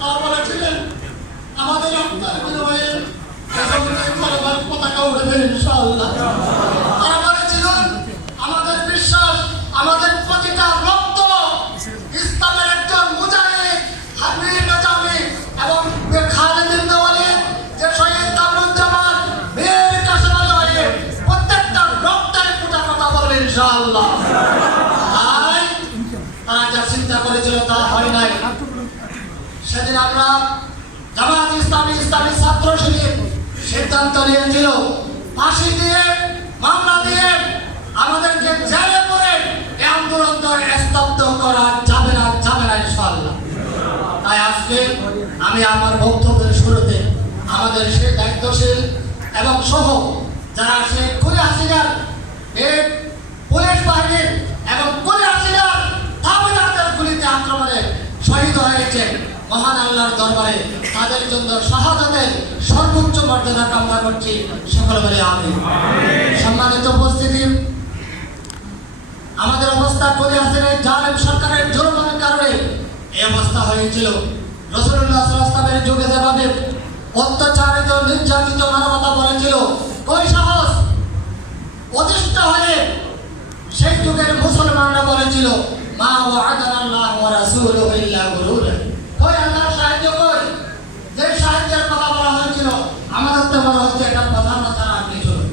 তারা বলেছিলেন আমাদের রক্তের বিনিময়ে পতাকা উঠবে ইনশাআল্লাহ তারা বলেছিলেন আমাদের বিশ্বাস আমাদের প্রতিটা রক্ত ইসলামের একজন মুজাহিদ হাবিব নজামি এবং খালেদ ইবনে ওয়ালিদ যে শহীদ কামরুজ্জামান বীর কাসেম আলী ওয়ালিদ প্রত্যেকটা রক্তের ফুটা কথা বলবে ইনশাআল্লাহ তাই তারা যা চিন্তা করেছিল তা হয় নাই সেদিন আমরা জামাত ইসলামী ইসলামী ছাত্র শিবির সিদ্ধান্ত নিয়েছিল, ফাঁসি দিয়ে, মামলা দিয়ে আমাদেরকে জেলে পড়ে এই আন্দোলনকে স্তব্ধ করা যাবে না যাবে না ইনশাআল্লাহ। তাই আজকে আমি আমার বক্তব্যের শুরুতে আমাদের সে দায়িত্বশীল এবং সহ যারা সে খুলে হাসিনার এই পুলিশ বাহিনীর এবং খুলে হাসিনার দাবিদারদের গুলিতে আক্রমণে শহীদ হয়েছে মহান আল্লাহর দরবারে তাদের জন্য শাহাদাতের সর্বোচ্চ মর্যাদা কামনা করছি। সকল বলে আমি সম্মানিত উপস্থিতি আমাদের অবস্থা করে আসেন জালেম সরকারের জুলুমের কারণে এই অবস্থা হয়েছিল। রসুল্লাহ সাল্লামের যুগে যেভাবে অত্যাচারিত নির্যাতিত মানবতা বলেছিল ওই সাহস অতিষ্ঠ হয়ে সেই যুগের মুসলমানরা বলেছিল মা ওয়াদানা আল্লাহ ওয়া রাসূলুহু ইল্লা গুরুরা কই আল্লাহ সাহায্য কই যে সাহায্যের কথা বলা হয়েছিল আমাদের তো বলা হচ্ছে এটা প্রধানতা আর কিছু নয়।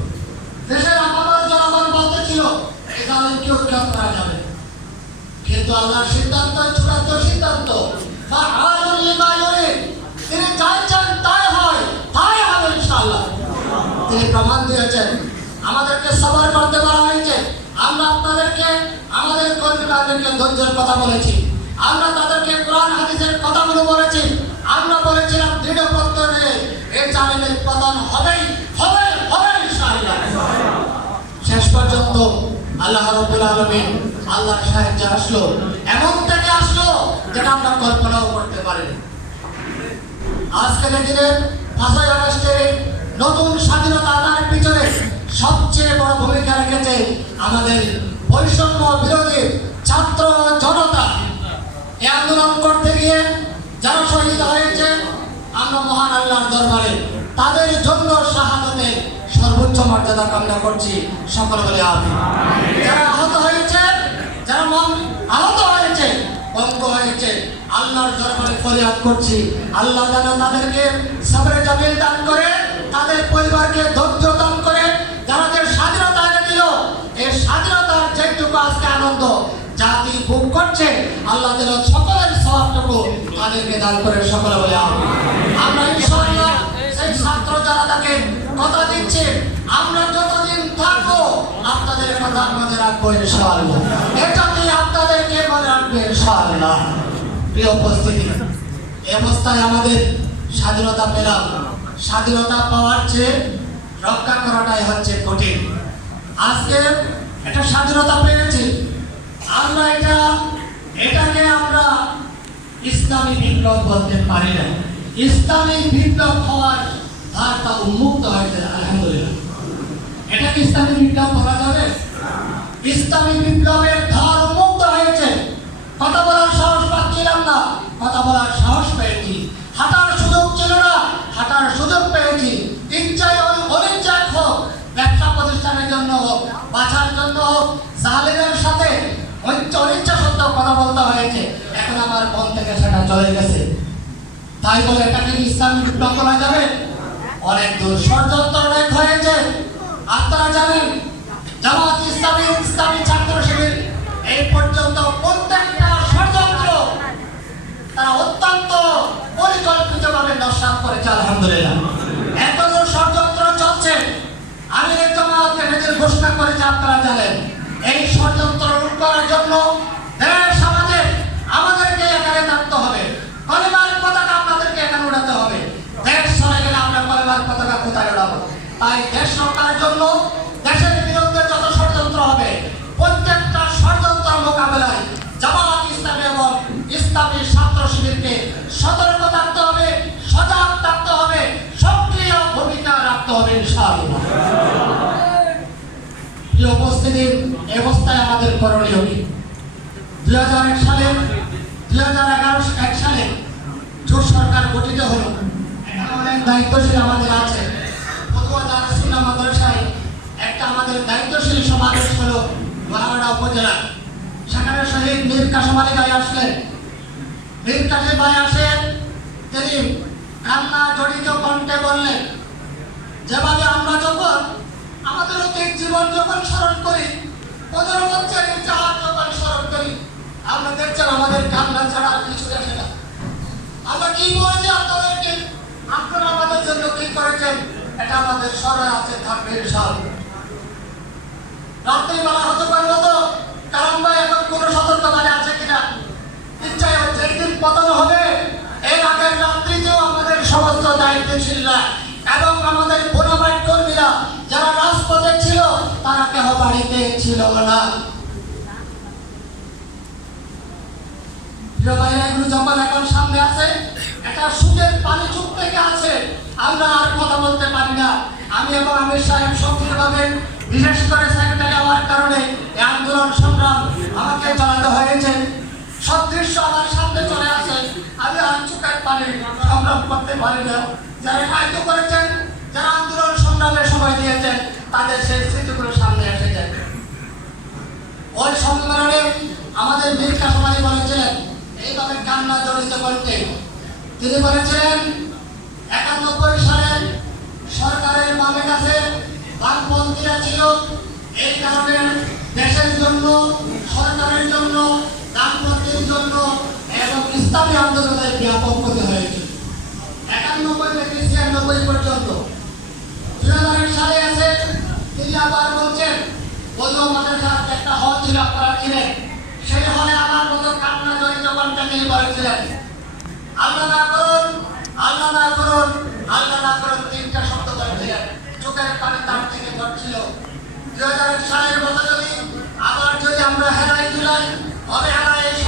দেশের আপামর জনগণ বলতেছিল এই জালিমকে উৎখাত করা যাবে কিন্তু আল্লাহর সিদ্ধান্ত চূড়ান্ত সিদ্ধান্ত। তিনি যাই চান তাই হয়, তাই হবে ইনশাআল্লাহ। তিনি প্রমাণ দিয়েছেন, আমাদেরকে সবার করতে বলা হয়েছে, আমরা আপনাদেরকে, আমাদের কর্মীদেরকে ধৈর্যের কথা বলেছি। আমরা তাদেরকে কোরআন, হাদিসের কথাগুলো বলেছি। আমরা বলেছিলাম, দৃঢ় প্রত্যয় এই জালিমের পতন হবেই হবে হবে ইনশাআল্লাহ। শেষ পর্যন্ত আল্লাহ রব্বুল আলামিন আল্লাহর সাহায্যে আসলো। এমন থেকে আসলো যেটা আমরা কল্পনাও করতে পারিনি আজকের দিনে পাঁচই আগস্টের নতুন স্বাধীনতা আদায়ের পিছনে সবচেয়ে বড় ভূমিকা রেখেছে আমাদের বৈষম্য বিরোধী ছাত্র জনতা। এই আন্দোলন করতে গিয়ে যারা শহীদ হয়েছে, আমরা মহান আল্লাহর দরবারে তাদের মর্যাদা কামনা করছি সকল বলে আমি যারা আহত হয়েছে, যারা মন আহত হয়েছে, অঙ্গ হয়েছে, আল্লাহর দরবারে ফরিয়াদ করছি। আল্লাহ যেন তাদেরকে সবরে জামিল দান করে, তাদের পরিবারকে ধৈর্য দান করে যারা যে স্বাধীনতা এনে দিল এই স্বাধীনতার যেটুকু আজকে আনন্দ, জাতি ভোগ করছে, আল্লাহ যেন সকলের সবটুকু তাদেরকে দান করে, সকলে বলে আমি আমরা ইনশাআল্লাহ সেই ছাত্র যারা তাকে কথা দিচ্ছে আমরা যতদিন থাকব, আপনাদের কথা মনে রাখব, ইনশাআল্লাহ। এটাতে আপনাদেরকে মনে রাখবে, ইনশাআল্লাহ? প্রিয় উপস্থিতি অবস্থায় আমাদের স্বাধীনতা পেলাম। স্বাধীনতা পাওয়ার চেয়ে রক্ষা করাটাই হচ্ছে কঠিন। আজকে একটা স্বাধীনতা পেয়েছি। আমরা এটা, এটাকে আমরা ইসলামী বিপ্লব বলতে পারি না। ইসলামী বিপ্লব হওয়ার ধারটা উন্মুক্ত হয়েছে, আলহামদুলিল্লাহ। এটা কি ইসলামী বিপ্লব বলা যাবে? ইসলামী বিপ্লবের ধার উন্মুক্ত হয়েছে। কথা বলার সাহস পাচ্ছিলাম না। কথা বলার সাহস পেয়েছি। হাঁটার সুযোগ ছিল না। হাঁটার সুযোগ পেয়েছি। ইচ্ছায় অনিচ্ছায় হোক, ব্যবসা প্রতিষ্ঠানের জন্য হোক বাঁচার জন্য হোক, জালেমের সাথে অনিচ্ছা অনিচ্ছা সত্ত্বেও কথা বলতে হয়েছে। এখন আমার মন থেকে সেটা চলে গেছে। তাই বলে এটাকে ইসলামী বিপ্লব বলা যাবে? অনেক দূর ষড়যন্ত্র অনেক হয়েছে। আপনারা জানেন, জামাত ইসলামী ইসলামী ছাত্র শিবির এই পর্যন্ত প্রত্যেকটা ষড়যন্ত্র তারা অত্যন্ত পরিকল্পিতভাবে নস্বাত করেছে, আলহামদুলিল্লাহ। এখনও ষড়যন্ত্র চলছে। আমি জামাতকে নিজের ঘোষণা করেছে, আপনারা জানেন। এই ষড়যন্ত্র রোধ করার জন্য দেশ আমাদের আমাদেরকে এখানে থাকতে হবে কলেমার পতাকা আপনাদেরকে এখানে উড়াতে হবে দেশ সরে গেলে আমরা কলেমার পতাকা কোথায় উড়াবো তাই দেশ রক্ষার জন্য দেশের বিরুদ্ধে যত ষড়যন্ত্র হবে প্রত্যেকটা ষড়যন্ত্র মোকাবেলায় জামাত ইসলামী এবং ইসলামী ছাত্র সতর্ক থাকতে হবে, সজাগ থাকতে হবে, সক্রিয় ভূমিকা রাখতে হবে ইনশাআল্লাহ। প্রিয় উপস্থিতি অবস্থায় আমাদের করণীয় কি? দুই হাজার এক সালে, দুই হাজার এগারো এক সালে জোট সরকার গঠিত হলো। অনেক দায়িত্বশীল আমাদের আছে। পটুয়া দারুসুল্লাহ মাদ্রাসায় একটা আমাদের দায়িত্বশীল সমাবেশ হলো লোহাগড়া উপজেলা। সেখানে শহীদ মীর কাসম আসলেন। কাসিম ভাই আসেন তিনি কান্না জড়িত কণ্ঠে বললেন, যেভাবে আমরা যখন আমাদের অতীত জীবন যখন স্মরণ করি মধ্যে চার যখন স্মরণ করি আমরা দেখছেন আমাদের কান্না ছাড়া আর কিছু আসে না। আমরা কি বলছি আপনাদেরকে? আপনারা আমাদের জন্য কি করেছেন? এটা আমাদের স্মরণে আছে থাকবে সব রাত্রিবেলা হতে পারব তো কারণ ভাই এখন কোনো সতর্কবাণী আছে কিনা ইচ্ছায় যেদিন পতন হবে, এর আগের রাত্রিতেও আমাদের সমস্ত দায়িত্বশীলরা এবং আমাদের বোনাফাইড কর্মীরা যারা রাজপথে ছিল, তারা কেহ বাড়িতে ছিল না। এখন সামনে আছে, একটা সুখের পানি চুপ থেকে আছে, আমরা আর কথা বলতে পারি না। আমি এবং আমির সাহেব সক্রিয়ভাবে বিশেষ করে সেক্রেটারি হওয়ার কারণে এই আন্দোলন সংগ্রাম আমাকে চালাতে হয়েছে। সব দৃশ্য আমার সামনে চলে আসে। আমি আর পানি সংগ্রাম করতে পারি না। যারা সাহায্য করেছেন, যারা আন্দোলন সংগ্রামে সময় দিয়েছেন, তাদের সেই স্মৃতিগুলো সামনে এসে যায়। ওই সম্মেলনে আমাদের বীর কাসমানি বলেছিলেন, এইভাবে কান্না জড়িত করতে। তিনি বলেছিলেন, একানব্বই সালে সরকারের বামের কাছে বামপন্থীরা ছিল, এই কারণে ইসলামী আন্দোলনের ব্যাপক ক্ষতি হয়েছিল একানব্বই থেকে ছিয়ানব্বই পর্যন্ত। দুই হাজার সালে আছে তিনি আবার বলছেন সাথে একটা হল ছিল আপনারা ছিলেন সেই হলে কান্না আল্লাহ না করুন, আল্লাহ না করুন, আল্লাহ না করুন তিনটা শব্দ বলেছিলেন চোখের পানি তার থেকে পড়ছিল। হাজার সালের মতো যদি আবার যদি আমরা হেরাই তুলাই হবে কাটিয়ে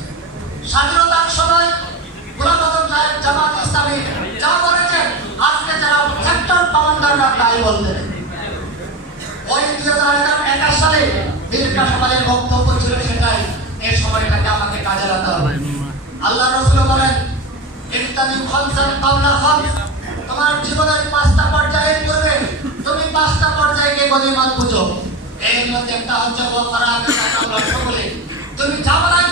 স্বাধীনতার সময় সাহেব জামাত ইসলামী যা বলেছেন আজকে যারা সেক্টর কমান্ডাররা তাই বলতেন। ওই দুই হাজার একাশ সালে বীর কাসমালের বক্তব্য ছিল সেটাই। এই সময়টাকে আমাকে কাজে লাগাতে হবে। আল্লাহ রসুল বলেন ইত্যাদি খমসান পাওনা খমস তোমার জীবনের পাঁচটা পর্যায়ে করবে তুমি পাঁচটা পর্যায়কে গণিমত বুঝো। এর মধ্যে একটা হচ্ছে সকলে তুমি বাজার আগে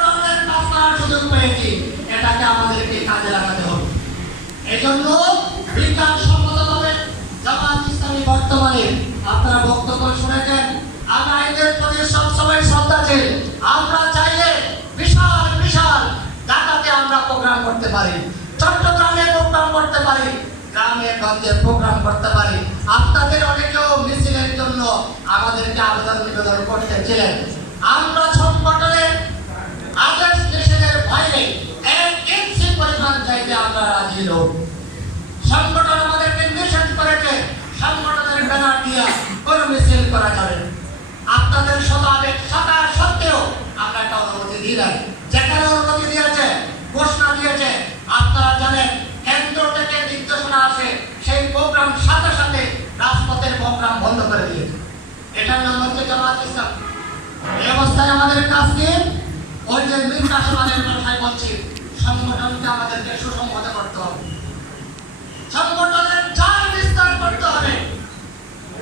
পেয়েছি এটাকে আমাদেরকে কাজে লাগাতে হবে। এজন্য বিজ্ঞান সম্মতভাবে জামাত ইসলামী বর্তমানে আপনারা বক্তব্য শুনেছেন আমরা প্রতি সবসময় শ্রদ্ধাশীল আমরা চাইলে বিশাল বিশাল ঢাকাতে আমরা প্রোগ্রাম করতে পারি, চট্টগ্রামে প্রোগ্রাম করতে পারি, গ্রামে গঞ্জে প্রোগ্রাম করতে পারি। আপনাদের অনেকেও মিছিলের জন্য আমাদেরকে আবেদন নিবেদন করতেছিলেন। আমরা সংগঠনে আদেশ বাইরে এক আমরা রাজি নই সংগঠন আমাদেরকে নিষেধ করেছে, সংগঠনের আপনাদের শতাবেগ থাকা সত্ত্বেও আমরা একটা অনুমতি দিই। যেখানে অনুমতি দিয়েছে, ঘোষণা দিয়েছে, আপনারা জানেন থেকে নির্দেশনা আসে, সেই প্রোগ্রাম সাথে সাথে রাজপথের প্রোগ্রাম বন্ধ করে দিয়েছে। এটার নাম এই অবস্থায় আমাদের কাজকে ওই যে মীর কথাই বলছি, সংগঠনকে আমাদেরকে সুসংহত করতে হবে। সংগঠনের চার বিস্তার করতে হবে।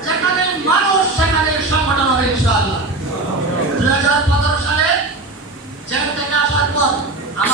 যেখানে মানুষ, সেখানে সংগঠন হবে